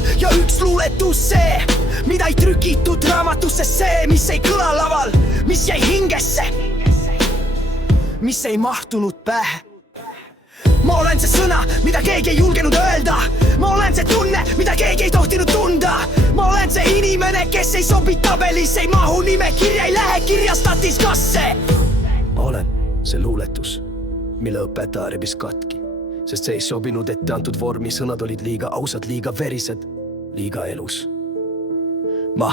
miljon ja üks luuletus see, mida ei trükitud raamatusse, see, mis ei kõla laval, mis jäi hingesse, mis ei mahtunud pähe. Ma olen see sõna, mida keegi ei julgenud öelda. Ma olen see tunne, mida keegi ei tohtinud tunda. Ma olen see inimene, kes ei sobi tabelis, ei mahu nimekirja, ei lähe kirjastatis kasse. Ma olen see luuletus, mille õpetaja rebis katki, sest see ei sobinud ette antud vormi, sõnad olid liiga ausad, liiga verised, liiga elus. Ma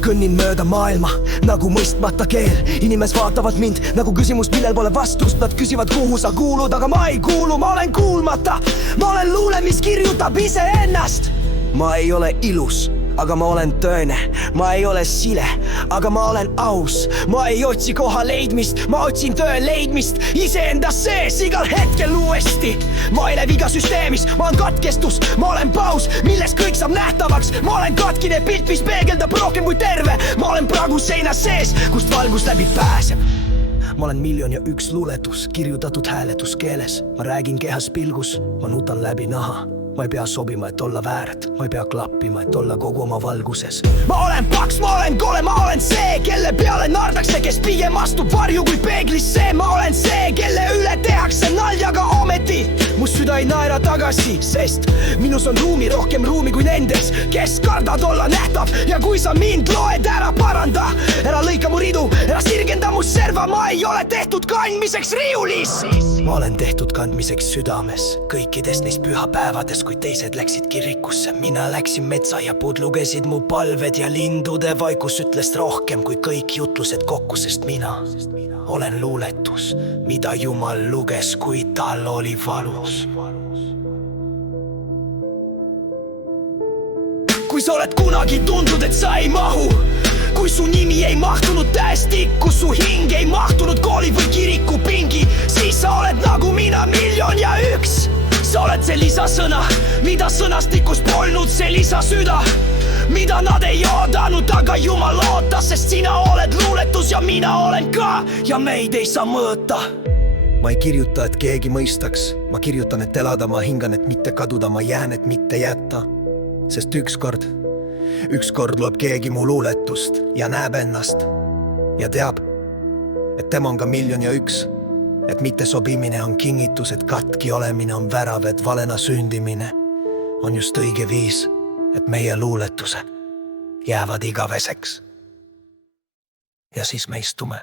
kõnnin mööda maailma nagu mõistmata keel. Inimes vaatavad mind nagu küsimust, millel pole vastust. Nad küsivad, kuhu sa kuulud, aga ma ei kuulu, ma olen kuulmata. Ma olen luule, mis kirjutab iseennast. Ma ei ole ilus, aga ma olen tõene. Ma ei ole sile, aga ma olen aus. Ma ei otsi koha leidmist, ma otsin töö leidmist iseenda sees igal hetkel uuesti. Ma ei lähe viga süsteemis, ma olen katkestus, ma olen paus, milles kõik saab nähtavaks. Ma olen katkine pilt, mis peegeldab rohkem kui terve. Ma olen praegu seina sees, kust valgus läbi pääseb. Ma olen miljon ja üks luuletus, kirjutatud hääletuskeeles. Ma räägin kehas pilgus, ma nutan läbi naha. Ma ei pea sobima, et olla väärt. Ma ei pea klappima, et olla kogu oma valguses. Ma olen paks, ma olen kole, ma olen see, kelle peale naardakse, kes pigem astub varju kui peeglisse. Ma olen see, kelle üle tehakse naljaga ometi. Mu süda ei naera tagasi, sest minus on ruumi, rohkem ruumi kui nendes, kes kardad olla nähtav. Ja kui sa mind loed, ära paranda. Ära lõika mu ridu, ära sirgenda mu serva. Ma ei ole tehtud kandmiseks riiulis. Ma olen tehtud kandmiseks südames, kõikidest neist pühapäevades, kui teised läksid kirikusse. Mina läksin metsa ja puud lugesid mu palved ja lindude vaikus ütles rohkem kui kõik jutlused kokku, sest mina olen luuletus, mida Jumal luges, kui tal oli valus. Kui sa oled kunagi tundnud, et sa ei mahu, kui su nimi ei mahtunud täestikku, su hing ei mahtunud kooli või kiriku pingi, siis sa oled nagu mina, miljon ja üks. Sa oled see lisasõna, mida sõnastikus polnud, see lisasüda, mida nad ei oodanud, aga Jumal ootas, sest sina oled luuletus ja mina olen ka ja meid ei saa mõõta. Ma ei kirjuta, et keegi mõistaks, ma kirjutan, et elada, ma hingan, et mitte kaduda, ma jään, et mitte jätta. Sest ükskord loeb keegi mu luuletust ja näeb ennast ja teab, et tema on ka miljon ja üks. Et mitte sobimine on kingitus, et katki olemine on värav, et valena sündimine on just õige viis, et meie luuletused jäävad igaveseks. Ja siis me istume